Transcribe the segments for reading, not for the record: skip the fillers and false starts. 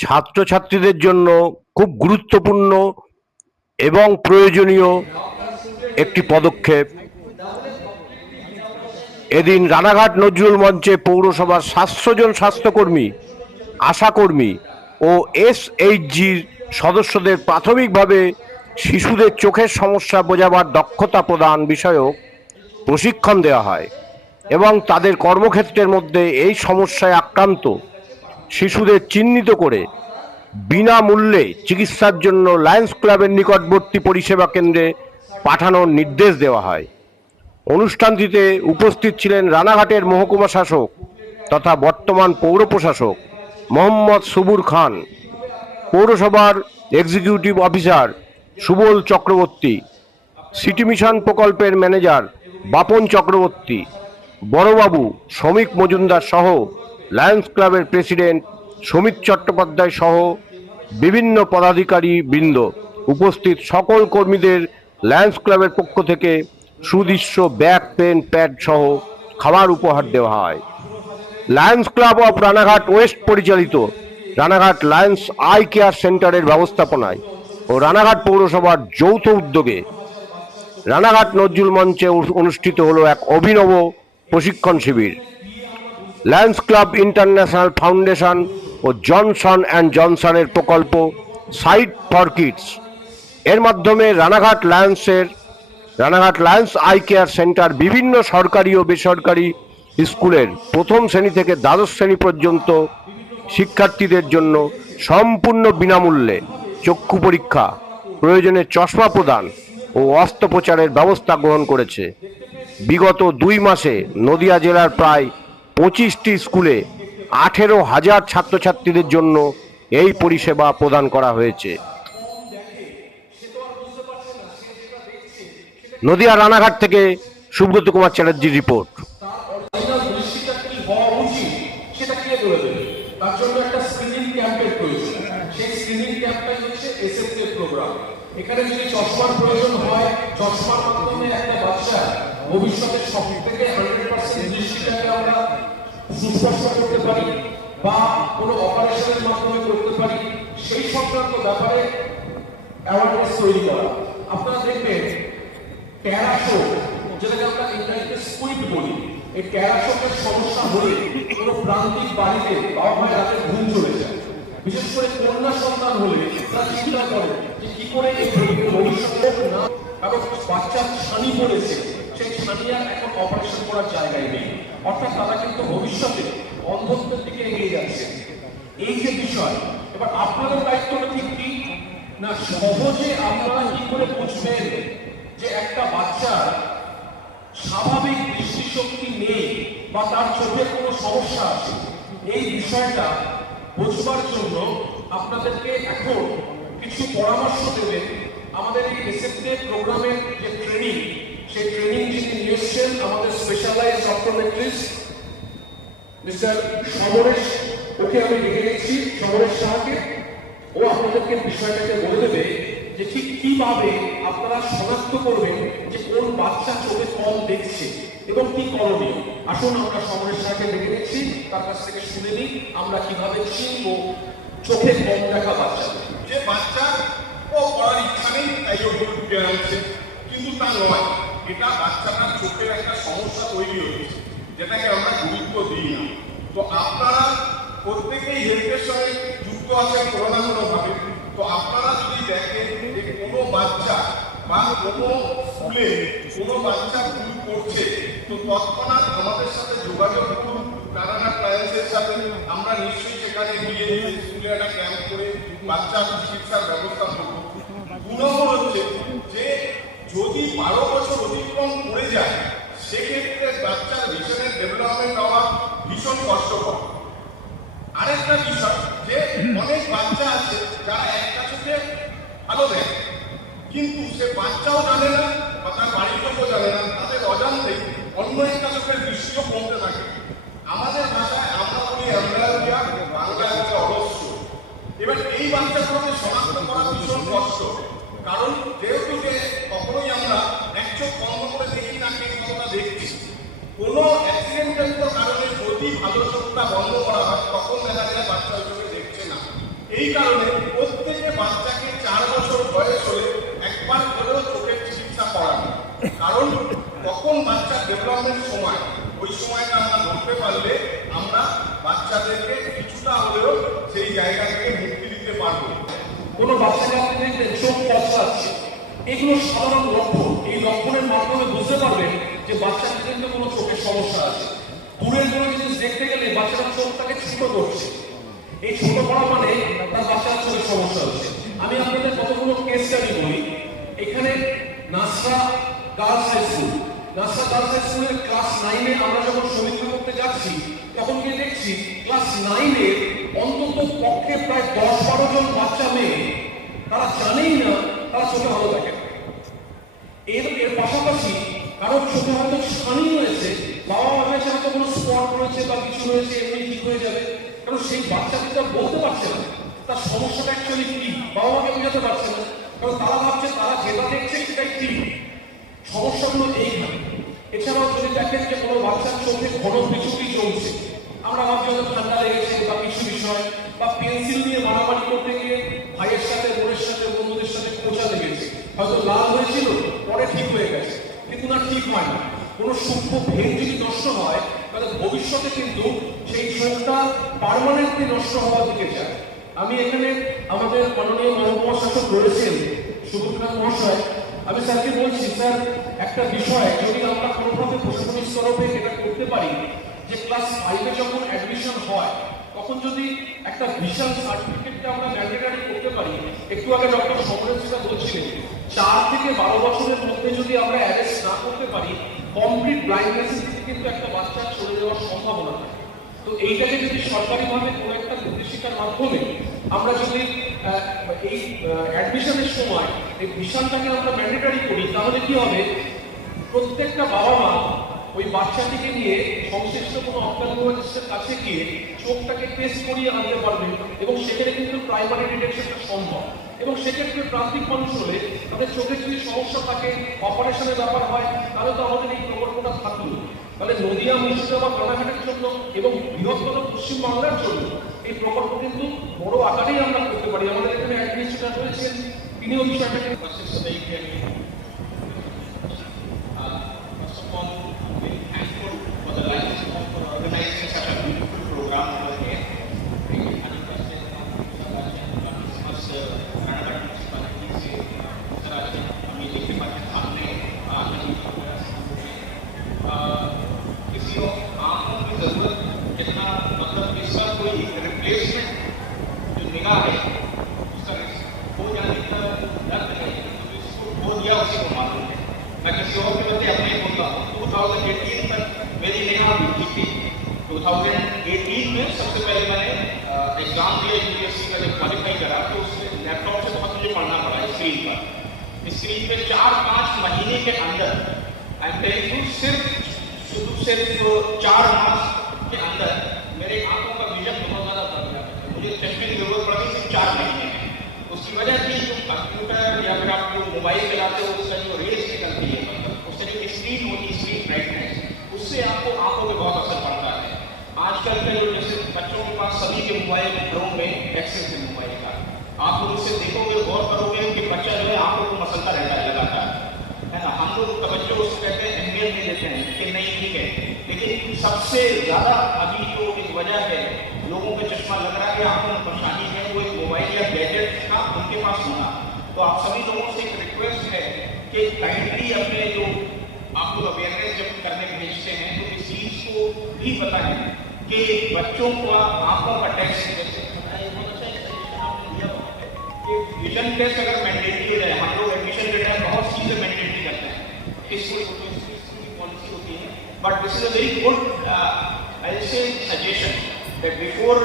ছাত্রছাত্রীদের জন্য খুব গুরুত্বপূর্ণ এবং প্রয়োজনীয় একটি পদক্ষেপ। এদিন রানাঘাট নজরুল মঞ্চে পৌরসভার ৭০০ জন স্বাস্থ্যকর্মী, আশাকর্মী ও এসএইচজির সদস্যদের প্রাথমিকভাবে শিশুদের চোখের সমস্যা বোঝাবার দক্ষতা প্রদান বিষয়ক প্রশিক্ষণ দেওয়া হয় এবং তাদের কর্মক্ষেত্রের মধ্যে এই সমস্যায় আক্রান্ত শিশুদের চিহ্নিত করে বিনামূল্যে চিকিৎসার জন্য লায়ন্স ক্লাবের নিকটবর্তী পরিষেবা কেন্দ্রে পাঠানোর নির্দেশ দেওয়া হয়। অনুষ্ঠানটিতে উপস্থিত ছিলেন রানাঘাটের মহকুমা শাসক তথা বর্তমান পৌর প্রশাসক মোহাম্মদ সুবুর খান, পৌরসভার executive officer Subal Chakraborty, city mission প্রকল্পের ম্যানেজার বাপন চক্রবর্তী, বড়বাবু শ্রমিক মজুমদার সহ লায়ন্স ক্লাবের প্রেসিডেন্ট সমিত চট্টোপাধ্যায় সহ বিভিন্ন পদাধিকারী বৃন্দ। উপস্থিত সকল কর্মীদের লায়ন্স ক্লাবের পক্ষ থেকে সুদৃশ্য ব্যাগ, পেন, প্যাড সহ খাবার উপহার দেওয়া হয়। Lions club of Ranaghat West পরিচালিত রানাঘাট লায়ন্স আই কেয়ার সেন্টারের ব্যবস্থাপনায় ও রানাঘাট পৌরসভার যৌথ উদ্যোগে রানাঘাট নজরুল মঞ্চে অনুষ্ঠিত হলো এক অভিনব প্রশিক্ষণ শিবির। লায়ন্স ক্লাব ইন্টারন্যাশনাল ফাউন্ডেশন ও জনসন অ্যান্ড জনসনের প্রকল্প সাইট ফর কিডস এর মাধ্যমে Ranaghat Lions eye care centre বিভিন্ন সরকারি ও বেসরকারি স্কুলের প্রথম শ্রেণী থেকে দ্বাদশ শ্রেণী পর্যন্ত শিক্ষার্থীদের জন্য সম্পূর্ণ বিনামূল্যে চক্ষু পরীক্ষা, প্রয়োজনে চশমা প্রদান ও অস্ত্রোপচারের ব্যবস্থা গ্রহণ করেছে। বিগত 2 মাসে নদিয়া জেলার প্রায় 25টি স্কুলে 18,000 ছাত্রছাত্রীদের জন্য এই পরিষেবা প্রদান করা হয়েছে। নদিয়া রানাঘাট থেকে সুব্রত কুমার চ্যাটার্জির রিপোর্ট। তার জন্য একটা স্ক্রিনিং ক্যাম্পের প্রয়োজন। সেই স্ক্রিনিং ক্যাম্পটা হচ্ছে এসএসএ প্রোগ্রাম। এখানে যদি চশমার প্রয়োজন হয়, চশমার মাধ্যমে একটা বাচ্চা ভবিষ্যতে সব থেকে 100% দৃষ্টিটাকে আমরা সুস্পষ্ট করতে পারি বা কোনো অপারেশনের মাধ্যমে করতে পারি, সেই সংক্রান্ত ব্যাপারে অ্যাওয়ারনেস তৈরি করা। আপনারা দেখবেন ক্যারাশো, যেটাকে আমরা ইংরেজিতে স্কুইড বলি, এই ক্যারাশোকের সমস্যা হলে কোনো প্রান্তিক বাড়িতে বাবা মায়ের রাতে ঘুম চলে যায়। বিশেষ করে কন্যা সন্তান হলে তারা চিন্তা করে যে কি করে এই ভবিষ্যতে না, কারণ বাচ্চার ছানি পড়েছে, সেই ছানি আর এখন অপারেশন করার জায়গায় নেই। অর্থাৎ তারা কিন্তু ভবিষ্যতে অন্ধত্বের দিকে এগিয়ে যাচ্ছে। এই যে বিষয়, এবার আপনাদের দায়িত্বটা ঠিক কি না, সহজে আপনারা কি করে বুঝবেন যে একটা বাচ্চার স্বাভাবিক দৃষ্টিশক্তি নেই বা তার চোখে কোনো সমস্যা আছে। এই বিষয়টা বোঝবার জন্য আপনাদেরকে এখন কিছু পরামর্শ দেবেন আমাদের এই এসএফএ প্রোগ্রামের যে ট্রেনিং, সেই ট্রেনিং যিনি নিয়ে এসছেন আমাদের স্পেশালাইজড অপটোমেট্রিস্ট মিস্টার সমরেশ, ওকে আমি ডেকে গেছি, সমরেশ শাহকে। ও আপনাদেরকে বিষয়টাকে বলে দেবে যে ঠিক কিভাবে আপনারা শনাক্ত করবেন যে কোন বাচ্চা চোখে কম দেখছে এবং কি করণীয়। আসুন আমরা সমরেশ শাহকে ডেকে নিচ্ছি, তার কাছ থেকে শুনে নিই আমরা কিভাবে চিনব চোখে কম দেখা বাচ্চা। যে বাচ্চা ও পড়ার ইচ্ছা নেই তাই ও ঢুকে আনছে, কিন্তু তা নয়, এটা বাচ্চাটার চোখের একটা সমস্যা তৈরি হচ্ছে যেটাকে আমরা গুরুত্ব দিই না। তো আপনারা প্রত্যেকেই হেলথের সঙ্গে যুক্ত আছেন কোনো না কোনো ভাবে। তো আপনারা যদি দেখেন যে কোনো বাচ্চা বা কোনো স্কুলে কোনো বাচ্চা ভুল করছে, তো তৎক্ষণাৎ আমাদের সাথে যোগাযোগ করুন, রানাঘাট লায়ন্সের সাথে। আমরা নিশ্চয়ই সেখানে গিয়ে স্কুলে একটা ক্যাম্প করে বাচ্চার চিকিৎসার ব্যবস্থা করব। 2 নম্বর হচ্ছে যে যদি 12 বছর অতিক্রম করে যায়, সেক্ষেত্রে বাচ্চার ভিশনের ডেভেলপমেন্ট হওয়া ভীষণ কষ্টকর। আরেকটা বিষয় যে অনেক বাচ্চা আছে যারা একটা চোখে ভালো দেখে, কিন্তু সে বাচ্চাও জানে না বা তার বাড়ির লোকও জানে না, তাদের অজান্তেই অন্য একটা চোখের দৃষ্টিও কমতে থাকে। আমাদের ভাষায় আমরা বলি অ্যাম্বলিওপিয়া, বাংলায় হচ্ছে অলস্য। এবার এই বাচ্চাগুলোকে শনাক্ত করা ভীষণ কষ্ট, কারণ যেহেতু যে কখনোই আমরা এক চোখ বন্ধ করে দেখি না কে কতটা দেখছি। কোনো অ্যাক্সিডেন্টাল কারণে যদি ভালো চোখটা বন্ধ করা হয়, তখন দেখা যায় বাচ্চা ওই চোখে দেখছে না। এই কারণে প্রত্যেকে বাচ্চাকে 4 বছর বয়স হলে একবার করেও চোখের চিকিৎসা করানো, কারণ তখন বাচ্চার ডেভেলপমেন্ট সময়, ওই সময়টা আমরা ধরতে পারলে আমরা বাচ্চাদেরকে কিছুটা হলেও সেই জায়গা থেকে মুক্তি দিতে পারবো। কোনো বাচ্চাকে আপনি দেখবেন চোখ পচলাচ্ছে, এগুলো সাধারণ লক্ষণ। এই লক্ষণের মাধ্যমে বুঝতে পারবেন যে বাচ্চাদের কিন্তু কোনো চোখের সমস্যা আছে। দূরের কোনো জিনিস দেখতে গেলে বাচ্চারা চোখটাকে ছোট করছে, এই ছোট করা মানে তার বাচ্চার চোখের সমস্যা হচ্ছে। আমি আপনাদের কতগুলো কেস স্টাডি বলি। এখানে Nasra girls high school, Nasra girls high স্কুলের ক্লাস 9-এ আমরা যখন সমীক্ষা করতে যাচ্ছি তখন গিয়ে দেখছি ক্লাস 9-এর অন্তত পক্ষে প্রায় 10-12 জন বাচ্চা মেয়ে তারা জানেই না তারা চোখে ভালো থাকে। এর পাশাপাশি কারোর চোখে হয়তো ছানি রয়েছে, বাবা মা ভেবেছে হয়তো কোনো স্পট রয়েছে বা কিছু রয়েছে, এমনি ঠিক হয়ে যাবে, কারণ সেই বাচ্চাকে তো বলতে পারছে না তার সমস্যাটা অ্যাকচুয়ালি কি, বাবা মাকে বোঝাতে পারছে না, কারণ তারা ভাবছে তারা যেটা দেখছে সেটাই ঠিক। সমস্যাগুলো এইভাবে। এছাড়াও যদি দেখেন যে কোনো বাচ্চার চোখে ঘন বিচুকি চলছে, আমরা ভাবছি হয়তো ঠান্ডা লেগেছে বা কিছু বিষয়, বা পেন্সিল দিয়ে মারামারি করতে গিয়ে ভাইয়ের সাথে, বোনের সাথে, বন্ধুদের সাথে খোঁচা লেগেছে, হয়তো লাল হয়েছিল পরে ঠিক হয়ে গেছে, কিন্তু না ঠিক হয় না। কোনো সূক্ষ্ম ভেদ যদি নষ্ট হয় তাহলে ভবিষ্যতে কিন্তু সেই চোখটা পার্মানেন্টলি নষ্ট হওয়ার দিকে যায়। আমি এখানে আমাদের মাননীয় মহকুমা শাসক রয়েছেন সুবুল খান মহাশয়, আমি স্যারকে বলছি, স্যার একটা বিষয় যদি আমরা কোনোভাবে প্রশাসনিক স্তরে এটা করতে পারি যে ক্লাস 5-এ যখন অ্যাডমিশন হয় তখন যদি একটা ভিশন সার্টিফিকেটটা আমরা ম্যান্ডেটরি করতে পারি। একটু আগে ডক্টর সমরেশ যেটা বলছিলেন, 4 থেকে 12 বছরের মধ্যে যদি আমরা অ্যারেস্ট না করতে পারি কমপ্লিট ব্লাইন্ডনেস থেকে কিন্তু একটা বাচ্চা চলে যাওয়ার সম্ভাবনা থাকে। তো এইটাকে যদি সরকারিভাবে কোনো একটা নির্দেশিকার মাধ্যমে আমরা যদি এই অ্যাডমিশনের সময় এই ভিশনটাকে আমরা ম্যান্ডেটরি করি তাহলে কি হবে, প্রত্যেকটা বাবা মা ওই বাচ্চাটিকে নিয়ে সংশ্লিষ্ট কোনো অপথ্যালমোলজিস্টের কাছে গিয়ে চোখটাকে টেস্ট করিয়ে আনতে পারবে এবং সেখানে কিন্তু প্রাইমারি ডিটেকশনটা সম্ভব। এবং সেক্ষেত্রে প্রান্তিক মানুষ হলে তাদের চোখের যদি সমস্যা থাকে, অপারেশনের ব্যাপার হয়, তাহলে তো আমাদের এই প্রকল্পটা থাকলো। তাহলে নদিয়া, মুর্শিদাবাদ, রানাঘাটের জন্য এবং বৃহত্তর পশ্চিমবাংলার জন্য এই প্রকল্প কিন্তু বড় আকারেই আমরা করতে পারি। আমাদের এখানে অ্যাডমিনিস্ট্রেটর রয়েছেন, তিনিও বিষয়টাকে मैं किसी और के बदले अपने बोलता हूँ। 2018 तक मेरी निगाह भी थी। 2018 में सबसे पहले मैंने एग्जाम दिया यूपीएससी का, जब क्वालिफाई करा तो उसमें लैपटॉप से बहुत मुझे पढ़ना पड़ा स्क्रीन पर। स्क्रीन पे 4-5 महीने के अंदर आई एम टेलिंग यू, सिर्फ 4 मास के अंदर मेरे आंखों का विजन बहुत ज़्यादा बढ़ गया। मुझे चश्मे की जरूरत पड़ी सिर्फ 4 महीने में। उसकी वजह थी जो कंप्यूटर या फिर आप जो मोबाइल चलाते हो उसका जो रेस निकलती है, उससे जो स्क्रीन होती है, स्क्रीन ब्राइटनेस, उससे आपको आंखों पे बहुत असर पड़ता है। आजकल के जो जैसे बच्चों के पास सभी के मोबाइल घरों में एक्सेस है मोबाइल का, आप लोग उससे देखोगे, गौर करोगे कि बच्चा जो है आंखों को मसलता रहता है लगातार, है ना। हम लोग तवज्जो उसको कहते हैं, अहमियत नहीं देते हैं कि नहीं ठीक है, लेकिन सबसे ज्यादा अभी जो एक वजह है लोगों को चश्मा लग रहा है, आंखों में परेशानी है, वो एक मोबाइल या गैजेट का उनके पास होना। तो आप सभी लोगों से एक रिक्वेस्ट है कि काइंडली अपने जो आप लोग अवेयरनेस जब करने भेजते हैं तो इस चीज को भी बताएं कि बच्चों को आंखों का टेस्ट जैसे विजन टेस्ट अगर मैंडेटरी हो जाए, हम लोग एडमिशन के टाइम बहुत चीजें मैंडेटरी करते हैं, इसकी पॉलिसी होती है, but this is a very good I से suggestion that before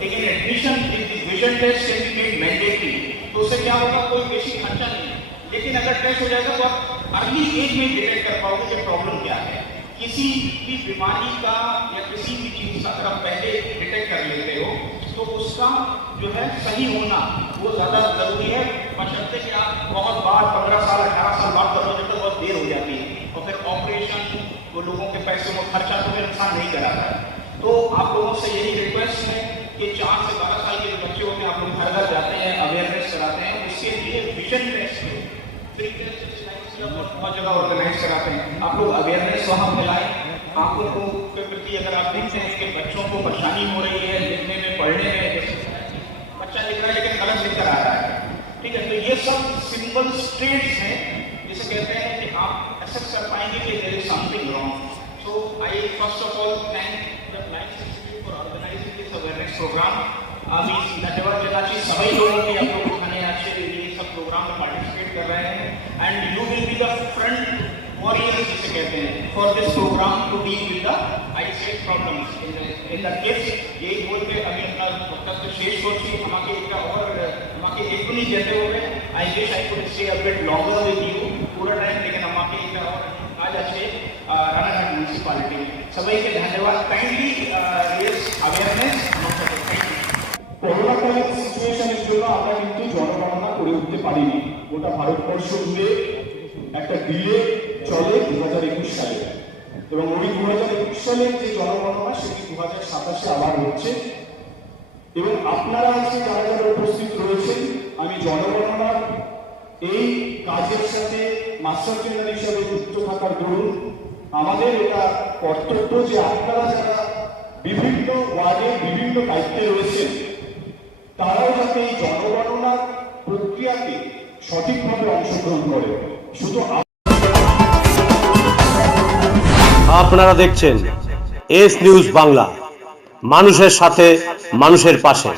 taking admission if the vision test can be made mandatory, तो उससे क्या होगा, कोई बेसिक खर्चा नहीं है, लेकिन अगर टेस्ट हो जाएगा तो आप अर्ली एज में डिटेक्ट कर पाओगे कि प्रॉब्लम क्या है। किसी भी बीमारी का या किसी भी चीज का अगर आप पहले डिटेक्ट कर लेते हो तो उसका जो है सही होना वो ज्यादा जरूरी है, बशर्ते कि आप बहुत बार 15 साल 18 साल बाद करोगे तो बहुत देर हो जाती है और फिर ऑपरेशन वो लोगों के पैसों में खर्चा तो फिर इंसान नहीं कराता है। तो आप लोगों से यही रिक्वेस्ट है कि 4 से 12 साल के बच्चे होते हैं, आप लोग हर विजन टेस्ट फ्री टेस्ट बहुत जगह ऑर्गेनाइज कराते हैं। आप लोग अवेयरनेस वहाँ फैलाएं। आप लोगों के प्रति अगर आप देखते हैं कि बच्चों को परेशानी हो रही है लिखने में पढ़ने में, बच्चा लिख रहा है लेकिन गलत लिख कर आ रहा है, ठीक है, तो ये सब सिंपल स्ट्रेट्स हैं जिसे कहते हैं कि आप एक्सेप्ट कर पाएंगे कि there is something wrong. So I first of all thank the blind institute for organising this awareness programme. आम्ही धन्यवाद जगाची सभी लोगों की आप लोग खाने आज ये सब प्रोग्राम में पार्टिसिपेट कर रहे हैं and you will be the front warriors जिसे कहते हैं for this programme to deal with the eyesight problems in the kids. यही बोल के अभी अपना वक्तव्य शेष করছি। আমাকে एक भी नहीं देते हुए I wish I could stay a bit longer with you पूरा टाइम, लेकिन আমাকে এটা आज আছে রানাঘাট म्युनिसिपालिटी সবাইকে ধন্যবাদ। Kindly raise awareness. করোনাকালীন সিচুয়েশনের জন্য আমরা কিন্তু জনগণনা করে উঠতে পারিনি। গোটা ভারতবর্ষ জুড়ে একটা ডিলে চলে 2021 সালে এবং ওই 2021 সালের যে জনগণনা সেটি 2027 আবার হচ্ছে এবং আপনারা আজকে যারা যারা উপস্থিত রয়েছেন আমি জনগণনার এই কাজের সাথে মাস্টার ট্রেনার হিসাবে যুক্ত থাকার দরুন আমাদের এটা কর্তব্য যে আপনারা যারা বিভিন্ন ওয়ার্ডে বিভিন্ন দায়িত্বে রয়েছেন তারাও যাতে এই জনগণনার প্রক্রিয়াকে সঠিকভাবে অংশগ্রহণ করে। শুধু আপনারা দেখছেন এস নিউজ বাংলা, মানুষের সাথে মানুষের পাশে।